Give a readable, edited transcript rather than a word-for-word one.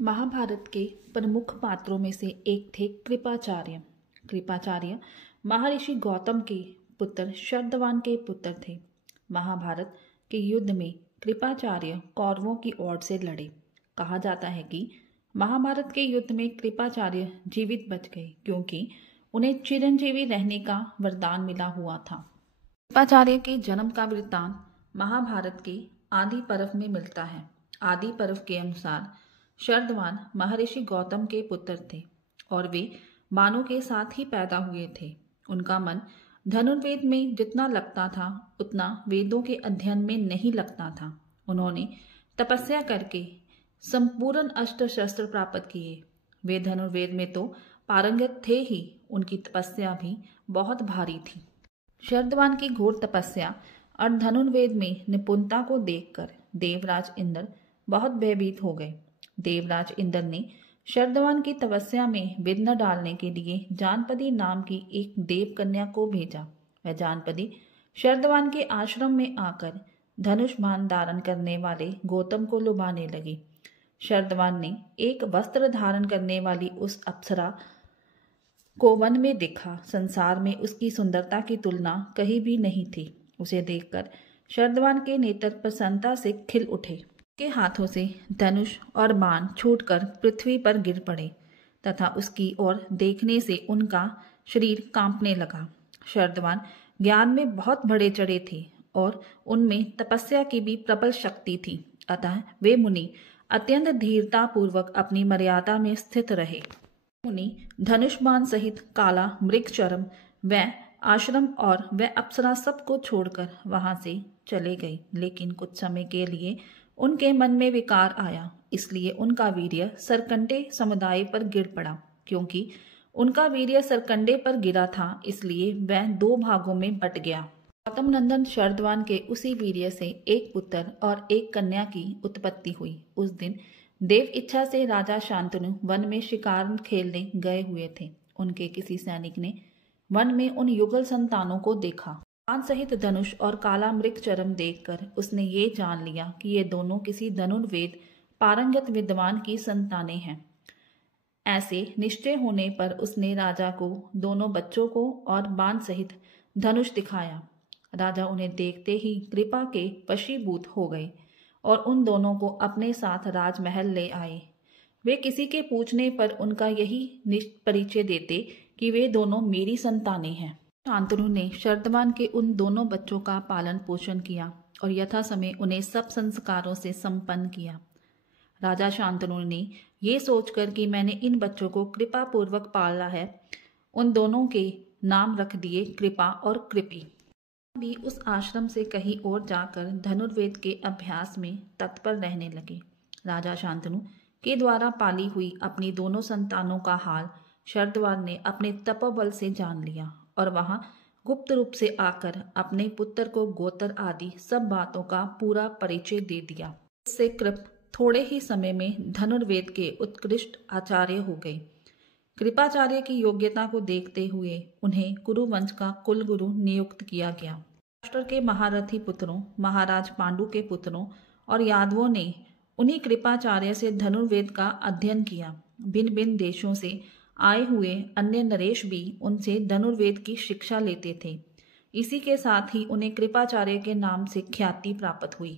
महाभारत के प्रमुख पात्रों में से एक थे कृपाचार्य। कृपाचार्य महर्षि गौतम के पुत्र शरदवान के पुत्र थे। महाभारत के युद्ध में कृपाचार्य कौरवों की ओर से लड़े। कहा जाता है कि महाभारत के युद्ध में कृपाचार्य जीवित बच गए क्योंकि उन्हें चिरंजीवी रहने का वरदान मिला हुआ था। कृपाचार्य के जन्म का वृत्तांत महाभारत के आदि पर्व में मिलता है। आदि पर्व के अनुसार शरदवान महर्षि गौतम के पुत्र थे और वे बाणों के साथ ही पैदा हुए थे। उनका मन धनुर्वेद में जितना लगता था उतना वेदों के अध्ययन में नहीं लगता था। उन्होंने तपस्या करके संपूर्ण अस्त्र शस्त्र प्राप्त किए। वे धनुर्वेद में तो पारंगत थे ही, उनकी तपस्या भी बहुत भारी थी। शरदवान की घोर तपस्या और धनुर्वेद में निपुणता को देखकर देवराज इंद्र बहुत भयभीत हो गए। देवराज इंद्र ने शरदवान की तपस्या में विघ्न डालने के लिए जानपदी नाम की एक देव कन्या को भेजा। वह जानपदी शरदवान के आश्रम में आकर धनुष बाण धारण करने वाले गौतम को लुभाने लगी। शरदवान ने एक वस्त्र धारण करने वाली उस अप्सरा को वन में देखा। संसार में उसकी सुंदरता की तुलना कहीं भी नहीं थी। उसे देखकर शरदवान के नेत्र प्रसन्नता से खिल उठे। के हाथों से धनुष और बाण छूटकर पृथ्वी पर गिर पड़े तथा उसकी ओर देखने से उनका शरीर कांपने लगा। शरदवान ज्ञान में बहुत बड़े चढ़े थे और उनमें तपस्या की भी प्रबल शक्ति थी। अतः वे मुनि अत्यंत धीरता पूर्वक अपनी मर्यादा में स्थित रहे। मुनि धनुष बाण सहित काला मृगचर्म व आश्रम और वह अप्सरा सबको छोड़कर वहां से चले गए। लेकिन कुछ समय के लिए उनके मन में विकार आया, इसलिए उनका वीर्य सरकंडे समुदाय पर गिर पड़ा। क्योंकि उनका वीर्य सरकंडे पर गिरा था, इसलिए वह दो भागों में बट गया। गौतम नंदन शरदवान के उसी वीर्य से एक पुत्र और एक कन्या की उत्पत्ति हुई। उस दिन देव इच्छा से राजा शांतनु वन में शिकार खेलने गए हुए थे। उनके किसी सैनिक ने वन में उन युगल संतानों को देखा। बाण सहित धनुष और काला मृगचर्म देखकर उसने ये जान लिया कि ये दोनों किसी धनुर्वेद पारंगत विद्वान की संतानें हैं। ऐसे निश्चय होने पर उसने राजा को दोनों बच्चों को और बाण सहित धनुष दिखाया। राजा उन्हें देखते ही कृपा के वशीभूत हो गए और उन दोनों को अपने साथ राजमहल ले आए। वे किसी के पूछने पर उनका यही परिचय देते कि वे दोनों मेरी संतानें हैं। शांतनु ने शरदवान के उन दोनों बच्चों का पालन पोषण किया और यथा समय उन्हें सब संस्कारों से संपन्न किया। राजा शांतनु ने ये सोचकर कि मैंने इन बच्चों को कृपा पूर्वक पाला है, उन दोनों के नाम रख दिए कृपा और कृपी। भी उस आश्रम से कहीं और जाकर धनुर्वेद के अभ्यास में तत्पर रहने लगे। राजा शांतनु के द्वारा पाली हुई अपनी दोनों संतानों का हाल शरदवान ने अपने तपोबल से जान लिया और वहां गुप्त रूप से आकर अपने पुत्र को गोत्र आदि सब बातों का पूरा परिचय दे दिया। इससे कृप थोड़े ही समय में धनुर्वेद के उत्कृष्ट आचार्य हो गए। कृपाचार्य की योग्यता को देखते हुए उन्हें कुरुवंश का कुलगुरु नियुक्त किया गया। राष्ट्र के महारथी पुत्रों, महाराज पांडु के पुत्रों और यादवों ने उन्हीं कृपाचार्य से धनुर्वेद का अध्ययन किया। भिन्न भिन्न देशों से आए हुए अन्य नरेश भी उनसे धनुर्वेद की शिक्षा लेते थे। इसी के साथ ही उन्हें कृपाचार्य के नाम से ख्याति प्राप्त हुई।